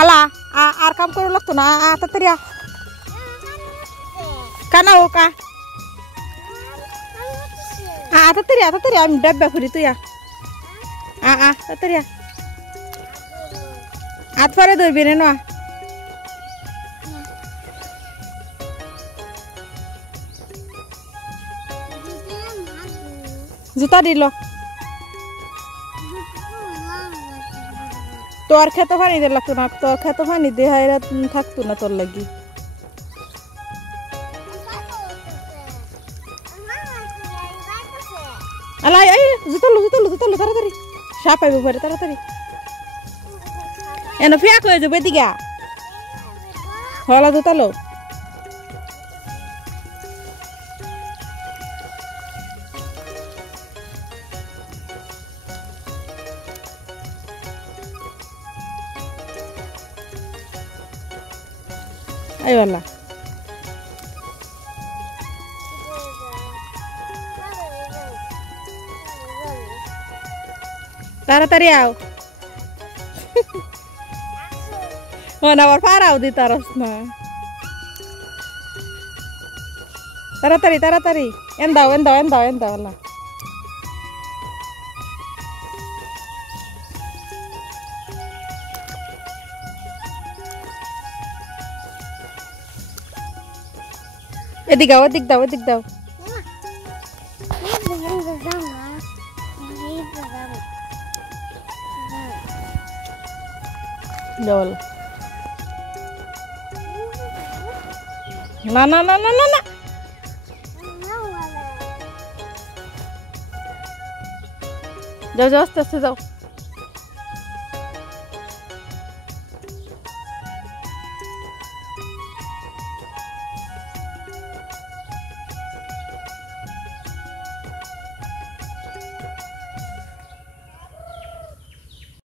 আলা আর কাম করে লাগতো না তাড়াতাড়ি কানা ও কা তাড়াতাড়ি আমি ডাব্বা ফুরি তুই তাড়াতাড়ি হাত পরে ধরবি রে না জুতা দিল তোর খেতে পানি দিয়ে লাগতো না তোর খেতে পানি দিয়ে হাইরা থাকতো না তোর লাগি আলা এই জুতালো তাড়াতাড়ি সাপ আইব পরে তাড়াতাড়ি এনো ফিয়া কয়ে যাবে দিগা হলা জুতালো Ay, wala. Taratari aw. Mana war paraw di taros na. Taratari. Endaw wala. Edik daw. Jawal. Na. Jauh, aste-aste jauh.